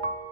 Thank you.